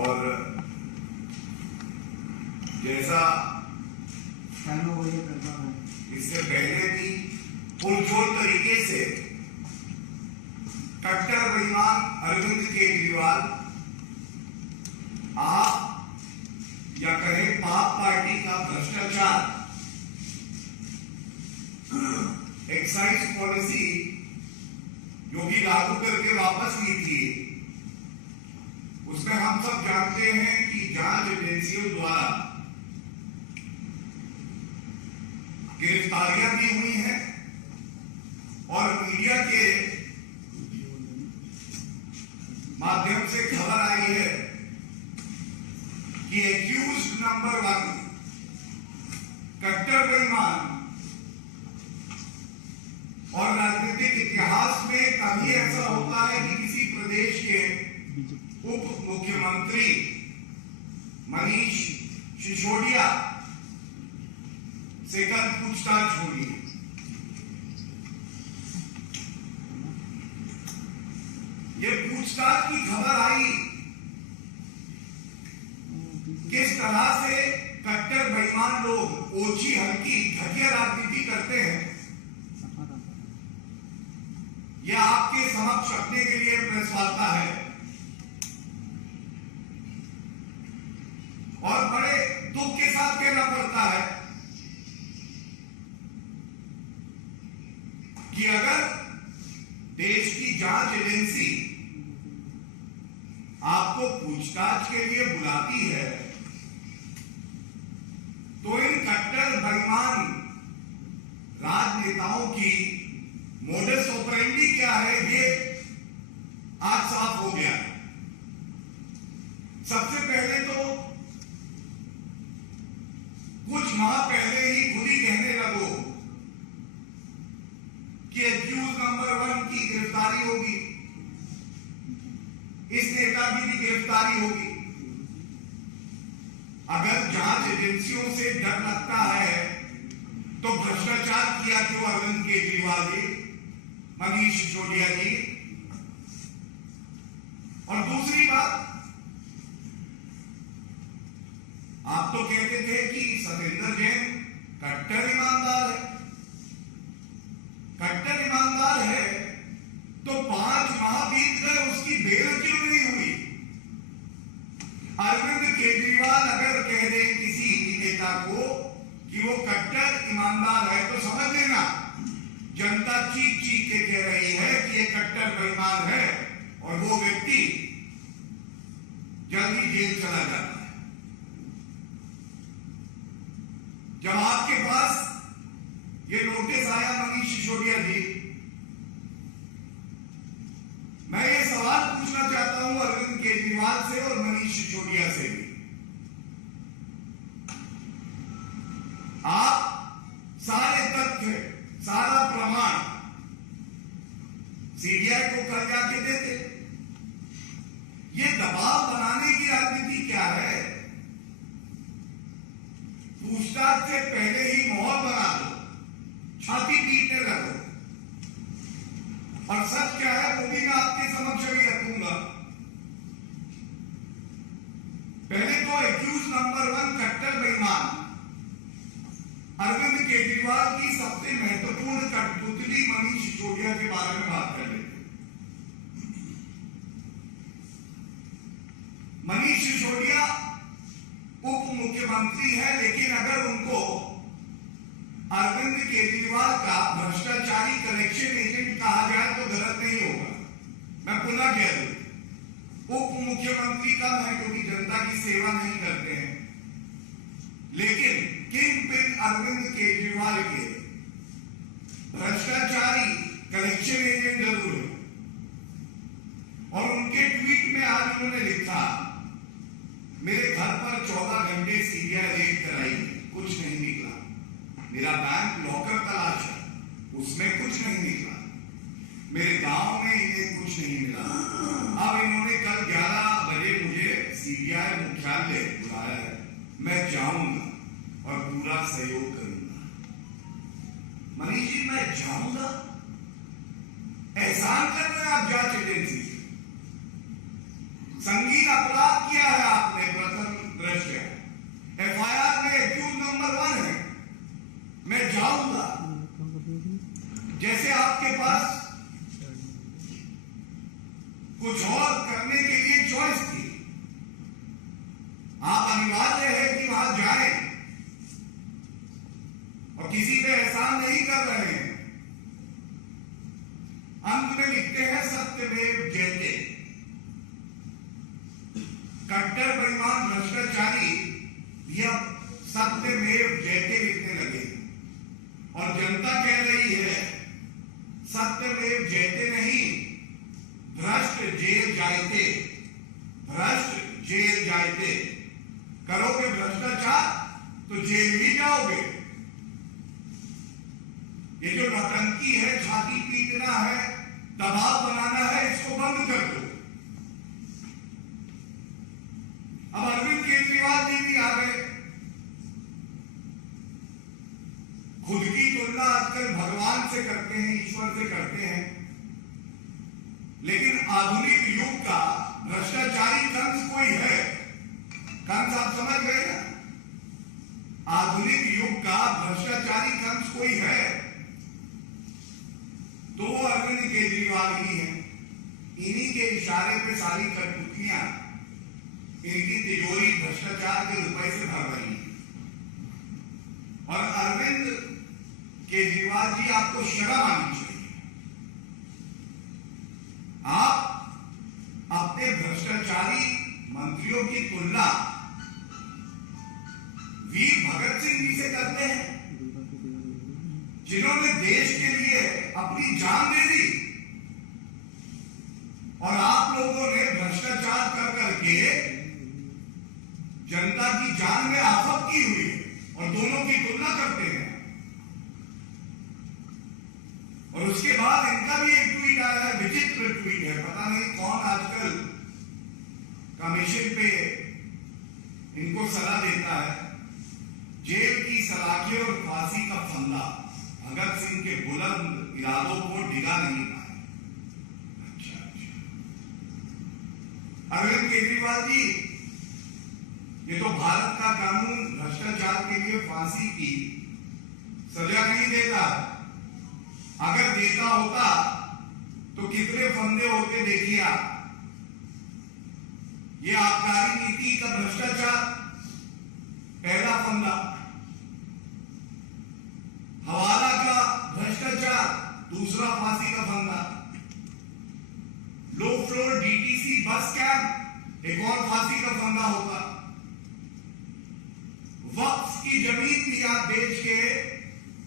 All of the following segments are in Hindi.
और जैसा इससे पहले भी पुरजोर तरीके से कट्टर बेईमान अरविंद केजरीवाल आप या कहें पाप पार्टी का भ्रष्टाचार एक्साइज पॉलिसी जो कि लागू करके वापस ली थी, उसमें हम सब जानते हैं कि जांच एजेंसियों द्वारा गिरफ्तारियां भी हुई हैं और मीडिया के माध्यम से खबर आई है कि एक्यूज्ड नंबर 1 कट्टर बेईमान और राजनीतिक इतिहास में कभी ऐसा होता है कि किसी प्रदेश के उप मुख्यमंत्री मनीष सिसोदिया से कल पूछताछ हुई। ये पूछताछ की खबर आई, किस तरह से कट्टर बेईमान लोग ओछी हल्की घटिया राजनीति करते हैं, यह आपके समक्ष रखने के लिए प्रेस वार्ता है। और बड़े दुख के साथ कहना पड़ता है कि अगर देश की जांच एजेंसी आपको पूछताछ के लिए बुलाती है तो इन कट्टर बेईमान राजनेताओं की मोडस ऑपरेंडी क्या है, ये आज साफ हो गया। सबसे पहले तो कुछ माह पहले ही खुद ही कहने लगो कि एक्यूज नंबर 1 की गिरफ्तारी होगी, इस नेता की भी गिरफ्तारी होगी। अगर जांच एजेंसियों से डर लगता है तो भ्रष्टाचार किया क्यों अरविंद केजरीवाल जी, मनीष सिसोदिया जी? और दूसरी बात, आप तो कहते थे कि सत्येंद्र जैन कट्टर ईमानदार है। कट्टर ईमानदार है तो 5 माह बीत गए, उसकी बेल क्यों नहीं हुई? अरविंद केजरीवाल अगर कह दे किसी नेता को कि वो कट्टर ईमानदार है तो समझ लेना जनता चीख चीख के कह रही है कि ये कट्टर बेईमान है और वो व्यक्ति जल्दी जेल चला जाता है। जब आपके पास ये नोटिस आया मनीष सिसोदिया जी, मैं ये सवाल पूछना चाहता हूं अरविंद केजरीवाल से और मनीष सिसोदिया से भी। आप सारे तथ्य, सारा प्रमाण सीबीआई को कर जाके देते। ये दबाव बनाने की राजनीति क्या है? पूछताछ से पहले ही माहौल बना दो, छाती पीटने लगो। और सच क्या है वो भी मैं आपके समक्ष भी रखूंगा। पहले तो एक्यूज नंबर 1 कट्टर बेईमान अरविंद केजरीवाल की सबसे महत्वपूर्ण कठपुतली मनीष सिसोदिया के बारे में बात कर लेते। मनीष सिसोदिया उप मुख्यमंत्री है, लेकिन अगर उनको अरविंद केजरीवाल का भ्रष्टाचारी कलेक्शन एजेंट कहा जाए तो गलत नहीं होगा। मैं पुनः कह दूं, उप मुख्यमंत्री का है क्योंकि जनता की सेवा नहीं करते हैं, लेकिन किंग पिन अरविंद केजरीवाल के भ्रष्टाचारी कलेक्शन एजेंट जरूर है। और उनके ट्वीट में आज उन्होंने लिखा, मेरे घर पर 14 घंटे सीबीआई रेड कराई, कुछ नहीं निकला। मेरा बैंक लॉकर तलाश है, उसमें कुछ नहीं निकला। मेरे गांव में इन्हें कुछ नहीं मिला। अब इन्होंने कल 11 बजे मुझे सीबीआई मुख्यालय बुलाया है, मैं जाऊंगा और पूरा सहयोग करूंगा। मनीष जी, मैं जाऊंगा? एहसान कर रहे हैं आप जांच एजेंसी। संगीत संगीन अपराध किया है आपने। प्रथम दृश्य एफआईआर में एक्यूज नंबर 1 है। मैं जाऊंगा, जैसे आपके पास कुछ और करने के लिए चॉइस थी, आप अनिवार्य है कि वहां जाएं और किसी पे एहसान नहीं कर रहे हैं। अंत में लिखते हैं सत्यमेव जयते। कट्टर बेईमान भ्रष्टाचारी यह सत्यमेव जयते लिखने लगे और जनता कह रही है सत्यमेव जयते नहीं, भ्रष्ट जेल जायते, भ्रष्ट जेल जायते। करोगे भ्रष्टाचार तो जेल ही जाओगे। ये जो नौटंकी है, छाती पीटना है, दबाव बनाना है, इसको बंद कर दो। अब अरविंद केजरीवाल जी भी आ गए। खुद की तुलना आजकल भगवान से करते हैं, ईश्वर से करते हैं। लेकिन आधुनिक युग का भ्रष्टाचारी कंस कोई है? कंस आप समझ गए ना? आधुनिक युग का भ्रष्टाचारी कंस कोई है तो वो अरविंद केजरीवाल ही है। इन्हीं के इशारे पे सारी कठपुतलियां इनकी तिजोरी भ्रष्टाचार के रुपए से भर रही है। और अरविंद केजरीवाल जी, आपको शर्म आनी चाहिए। आप अपने भ्रष्टाचारी मंत्रियों की तुलना वीर भगत सिंह जी से करते हैं, जिन्होंने देश के लिए अपनी जान दे दी। और आप लोगों ने भ्रष्टाचार कर करके जनता की जान में आफत की हुई और दोनों की तुलना करते हैं। और उसके बाद इनका भी एक ट्वीट आया है, विचित्र ट्वीट है, पता नहीं कौन आजकल कमीशन पे इनको सलाह देता है। जेल की सलाखें और फांसी का फंदा भगत सिंह के बुलंद इरादों को डिगा नहीं पाए। अच्छा। अरविंद केजरीवाल जी, ये तो भारत का कानून भ्रष्टाचार के लिए फांसी की सजा नहीं देता। अगर देता होता तो कितने फंदे होते देखिए आप। ये आबकारी नीति का भ्रष्टाचार पहला फंदा, हवाला का भ्रष्टाचार दूसरा फांसी का फंदा, low floor DTC bus camp एक और फांसी का फंदा होगा। वक्फ की जमीन भी आप बेच के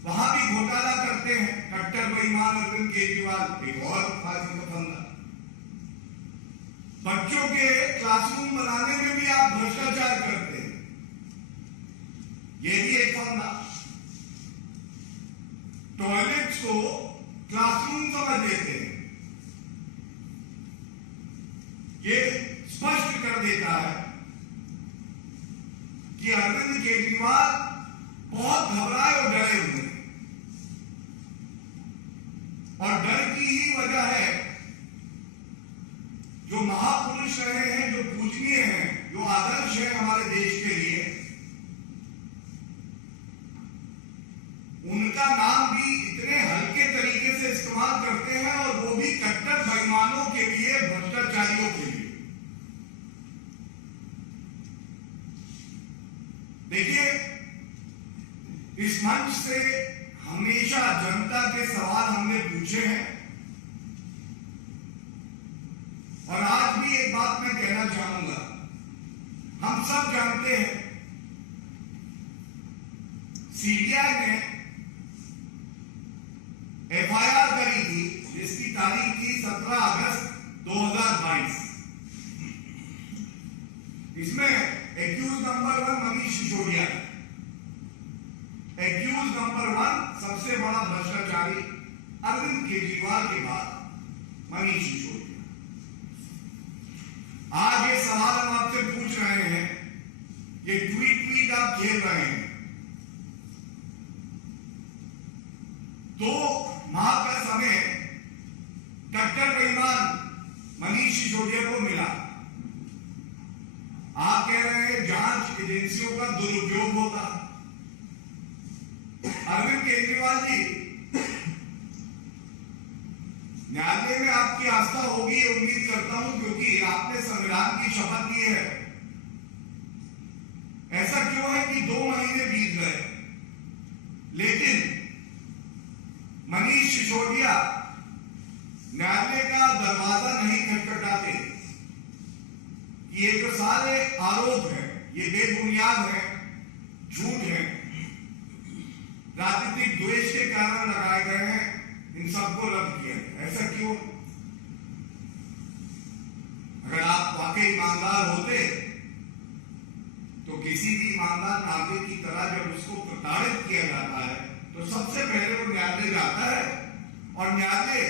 वहां भी घोटाला करते हैं, कट्टर बेईमान अरविंद केजरीवाल एक और फांसी का फंदा। बच्चों के क्लासरूम बनाने में भी आप भ्रष्टाचार करते हैं, ये भी एक फंदा। टॉयलेट्स को क्लासरूम समझ लेते हैं। ये स्पष्ट कर देता है कि अरविंद केजरीवाल बहुत घबराए और डरे हुए हैं। और डर की ही वजह है, जो महापुरुष रहे हैं, जो पूजनीय हैं, जो आदर्श है हमारे देश के लिए, उनका नाम भी इतने हल्के तरीके से इस्तेमाल करते हैं, और वो भी कट्टर बेईमानों के लिए, भ्रष्टाचारियों के लिए। देखिए, इस मंच से हमेशा जनता के सवाल हमने पूछे हैं, और आज भी एक बात मैं कहना चाहूंगा। हम सब जानते हैं सीबीआई ने एफआईआर करी थी, जिसकी तारीख थी 17 अगस्त 2022। इसमें accused number 1 Manish Sisodia, accused number 1 सबसे बड़ा भ्रष्टाचारी अरविंद केजरीवाल के बाद मनीष सिसोदिया। आज ये सवाल हम आपसे पूछ रहे हैं, ये ट्वीट आप खेल रहे हैं। 2 माह का समय कट्टर बेईमान मनीष सिसोदिया को मिला। आप कह रहे हैं जांच एजेंसियों का दुरुपयोग होता। अरविंद केजरीवाल जी, न्यायालय में आपकी आस्था होगी उम्मीद करता हूं, क्योंकि आपने संविधान की शपथ ली है। ऐसा क्यों है कि 2 महीने बीत गए लेकिन मनीष सिसोदिया न्यायालय का दरवाजा नहीं खटखटाते? ये जो सारे आरोप हैं ये बेबुनियाद है, झूठ है, राजनीतिक द्वेष के कारण लगाए गए हैं, इन सबको रद्द किया गया। ऐसा क्यों? अगर आप वाकई ईमानदार होते तो किसी भी ईमानदार नागरिक की तरह जब उसको प्रताड़ित किया जाता है तो सबसे पहले वो न्यायालय जाता है और न्यायालय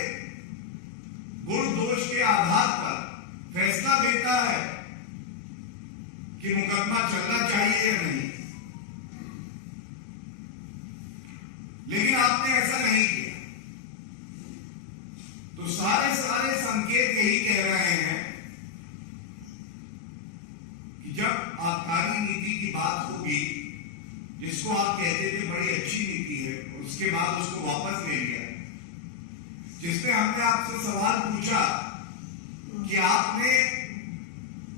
गुण दोष के आधार पर फैसला देता है कि मुकदमा चलना चाहिए या नहीं। लेकिन आपने ऐसा नहीं किया। तो सारे संकेत यही कह रहे हैं कि जब आबकारी नीति की बात होगी, जिसको आप कहते थे बड़ी अच्छी नीति है, उसके बाद उसको वापस ले लिया, जिसमें हमने आपसे सवाल पूछा कि आपने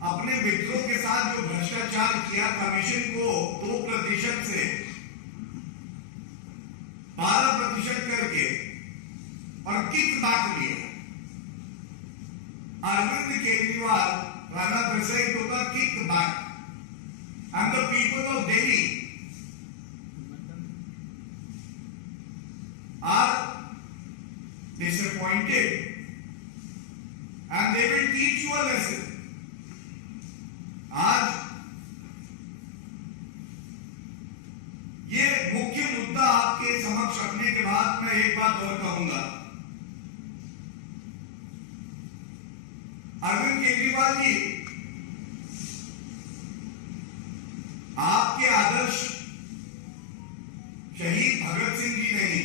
अपने मित्रों के साथ जो भ्रष्टाचार किया, कमीशन को 2% से 12% करके और किकबैक लिया। अरविंद केजरीवाल राणा प्रेसिडेंट होता kickback, and the people of Delhi are disappointed and they will teach you a lesson. आज ये मुख्य मुद्दा आपके समक्ष रखने के बाद मैं एक बात और कहूंगा। अरविंद केजरीवाल जी, आपके आदर्श शहीद भगत सिंह जी नहीं,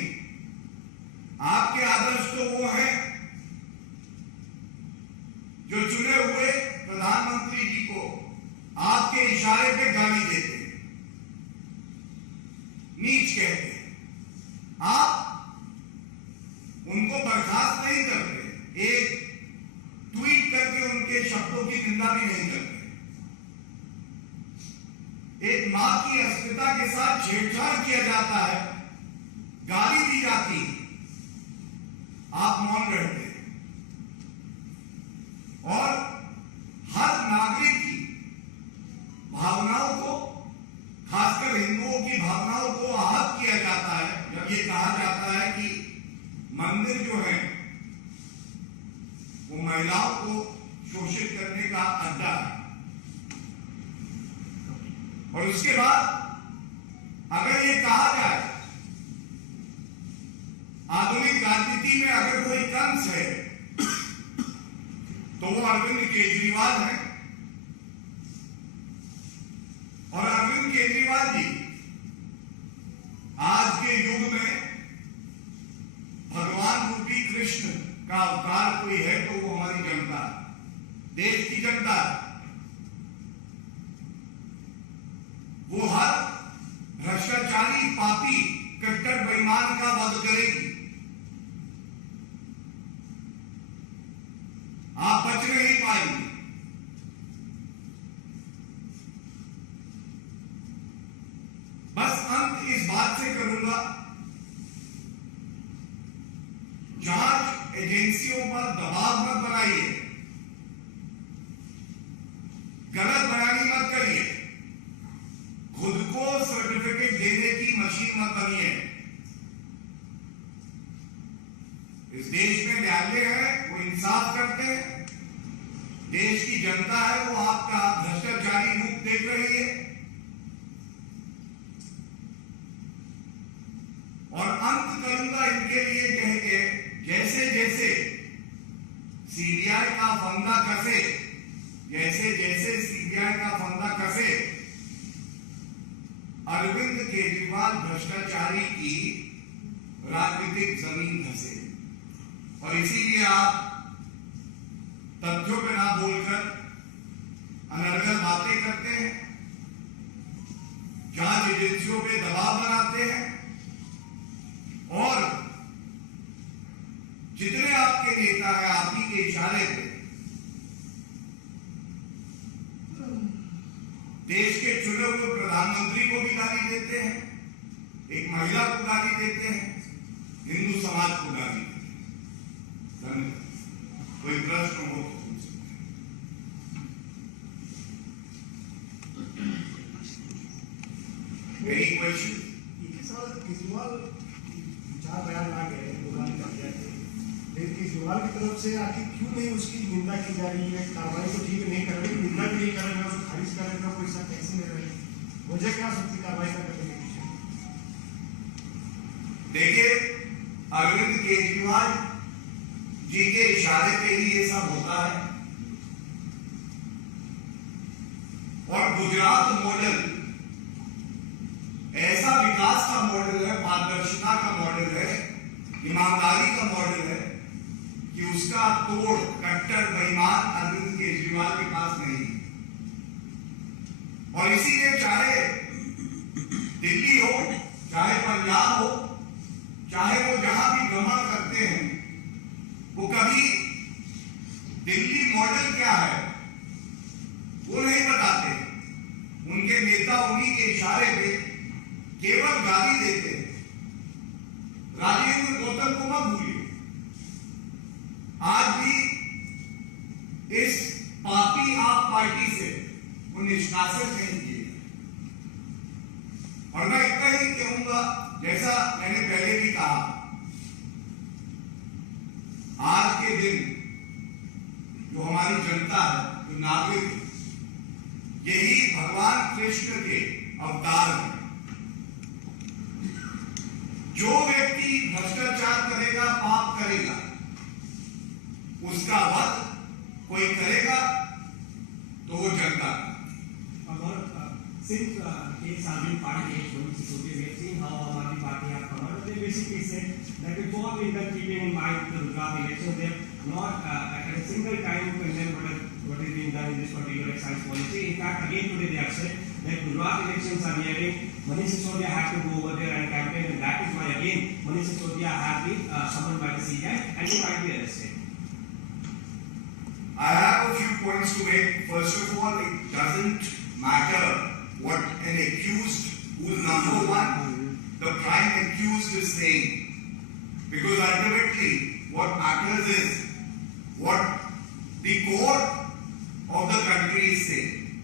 आपके आदर्श तो वो हैं जो चुने हुए प्रधानमंत्री जी को आपके इशारे पे गाली देते हैं, नीच कहते हैं। आप उनको बर्खास्त नहीं करते, एक ट्वीट करके उनके शब्दों की निंदा भी नहीं करते। एक मां की अस्मिता के साथ छेड़छाड़ किया जाता है, गाली दी जाती है, आप मौन रहते हैं। और हर नागरिक की भावनाओं को, खासकर हिंदुओं की भावनाओं को आहत किया जाता है जब ये कहा जाता है कि मंदिर जो है वो महिलाओं को शोषित करने का अड्डा है। और उसके बाद अगर ये कहा जाए, आधुनिक राजनीति में अगर कोई कंस है तो वो अरविंद केजरीवाल है। और अरविंद केजरीवाल जी आज के युग में भगवान रूपी कृष्ण का अवतार कोई है तो वो हमारी जनता, देश की जनता। वो हर भ्रष्टाचारी, पापी, कट्टर बेईमान का वध करेगी। आप बच नहीं पाएंगे। बस अंत इस बात से करूंगा, जांच एजेंसियों पर दबाव मत बनाइए, गलत बयानी मत करिए, खुद को सर्टिफिकेट देने की मशीन मत बनिए। इस देश में न्यायालय है, वो इंसाफ करते हैं, देश की जनता है वो आपका भ्रष्टाचारी रूप देख रही है। और अंत करूंगा इनके लिए कह के, जैसे जैसे सीबीआई का फंदा कसे, जैसे जैसे सीबीआई का फंदा कसे, अरविंद केजरीवाल भ्रष्टाचारी की राजनीतिक जमीन धसे। और इसीलिए आप तथ्यों पे ना बोलकर अनर्गल बातें बातें करते हैं, जांच एजेंसियों पे दबाव बनाते हैं और जितने आपके नेता हैं आप ही के इशारे पे देश के चुने हुए प्रधानमंत्री को भी गाली देते हैं, एक महिला को गाली देते हैं, हिंदू समाज को गाली देते हैं। कोई प्रश्न हो तो पूछ सकते हैं। Any question? केजरीवाल विचार बयान आ गए, लेकिन केजरीवाल की तरफ से आखिर क्यों नहीं उसकी निंदा की जा रही है? कार्रवाई तो ठीक नहीं कर रही, निंदा भी नहीं कर रहे हैं, उसको खारिज कर रहे हैं, पैसा कैसे ले रहे हैं? वजह क्या सकती कार्रवाई करने के पीछे? देखिए, अरविंद केजरीवाल जी के इशारे पे ही ये सब होता है और गुजरात मॉडल ऐसा विकास का मॉडल है, पारदर्शिता का मॉडल है, ईमानदारी का मॉडल है कि उसका तोड़ कट्टर बेईमान अरविंद केजरीवाल के पास नहीं। और इसीलिए चाहे दिल्ली हो, चाहे पंजाब हो, चाहे वो जहां भी भ्रमण करते हैं, वो कभी दिल्ली मॉडल क्या है वो नहीं बताते। उनके नेता उन्हीं के इशारे पे केवल गाली देते हैं। राजेंद्र गौतम को मत भूलिए, आज भी इस पापी आप पार्टी से वो निष्कासित नहीं किए। और मैं इतना ही कहूंगा, जैसा मैंने पहले भी कहा, आज के दिन जो हमारी जनता है, जो नागरिक, यही भगवान कृष्ण के अवतार हैं। जो व्यक्ति भ्रष्टाचार करेगा, पाप करेगा, उसका वध कोई करेगा तो वो जनता। Since case have been filed against Manish Sisodia, we have seen how Aam Aadmi Party have come out. They basically said that before in the keeping in mind the Gujarat election, they have not at a single time condemned what is being done in this particular excise policy. In fact, again today they have said that Gujarat elections are nearing. Manish Sisodia had to go over there and campaign, and that is why again Manish Sisodia has been summoned by the CBI and he might be arrested. I have a few points to make. First of all, it doesn't matter what an accused, who is number one, the prime accused is saying. Because ultimately, what matters is what the court of the country is saying.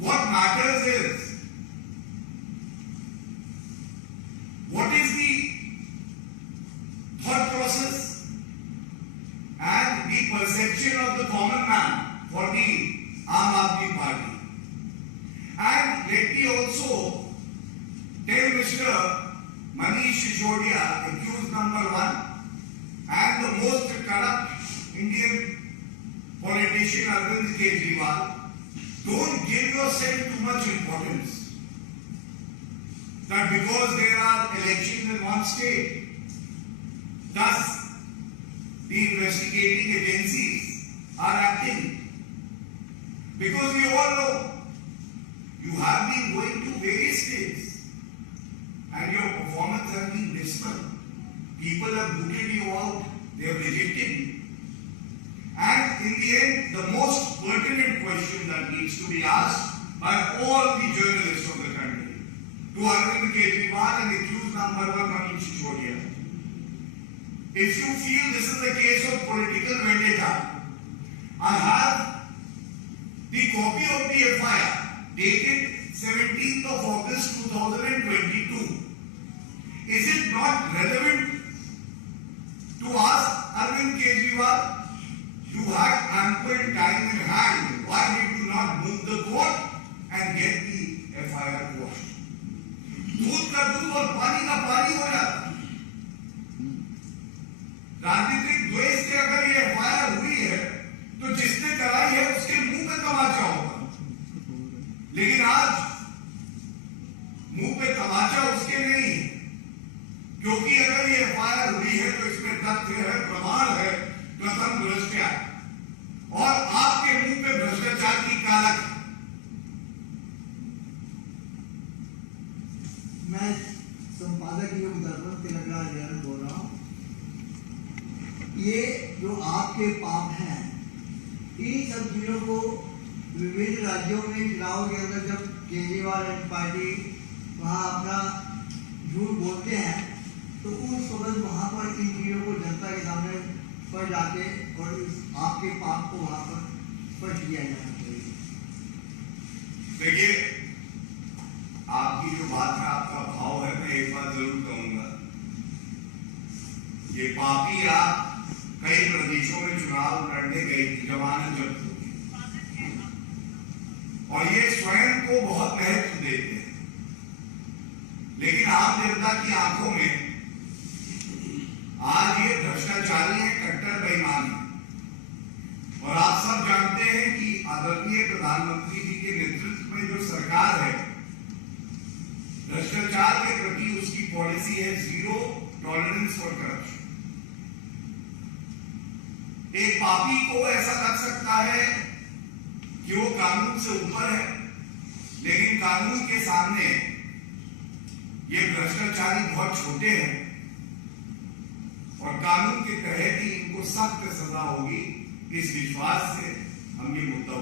What matters is what is the thought process and the perception of the common man for the Aam Aadmi Party. And let me also tell Mr. Manish Sisodia, accused number one, and the most corrupt Indian politician Arvind Kejriwal, don't give yourself too much importance. That because there are elections in one state, thus the investigating agencies are acting. Because we all know you have been going to various states and your performance has been dismal. People have booted you out, they have rejected you. And in the end, the most pertinent question that needs to be asked by all the journalists of the country to Arvind Kejriwal and accused number one Manish Sisodia. If you feel this is a case of political vendetta, I have the copy of the FIR dated 17th of August 2022. Is it not relevant to ask Arvind Kejriwal? You had ample time in hand. Why did you not move the court and get the FIR quashed? दूध का दूध और पानी का पानी हो जाता। राजनीतिक द्वेष से अगर ये FIR हुई है तो जिसने कराई है उसके मुंह पे तमाचा होगा। लेकिन आज मुंह पे तमाचा उसके नहीं है, क्योंकि अगर ये FIR हुई है तो इसमें तथ्य है, प्रमाण है, कथन भ्रष्टाचार, और आपके मुंह पे भ्रष्टाचार की तस्वीरों को विभिन्न राज्यों में चुनाव के अंदर जब केजरीवाल पार्टी वहाँ अपना झूठ बोलते हैं तो उस वक्त वहाँ पर इन चीज़ों को जनता के सामने पर जाके और इस आपके पाप को वहाँ पर स्पष्ट किया जाना चाहिए। देखिए, आपकी जो बात है, आपका भाव है, मैं एक बात जरूर कहूंगा, ये पापी आप कई प्रदेशों में चुनाव लड़ने गई थी, जमानत जब्त होगी, और ये स्वयं को बहुत महत्व देते हैं, लेकिन आम जनता की आंखों में आज ये भ्रष्टाचारी है, कट्टर बेईमान है। और आप सब जानते हैं कि आदरणीय प्रधानमंत्री जी के नेतृत्व में जो सरकार है, भ्रष्टाचार के प्रति उसकी पॉलिसी है जीरो टॉलरेंस फॉर करप्शन। एक पापी को ऐसा लग सकता है कि वो कानून से ऊपर है, लेकिन कानून के सामने ये भ्रष्टाचारी बहुत छोटे हैं और कानून के तहत ही इनको सख्त सजा होगी, इस विश्वास से हम ये मुद्दा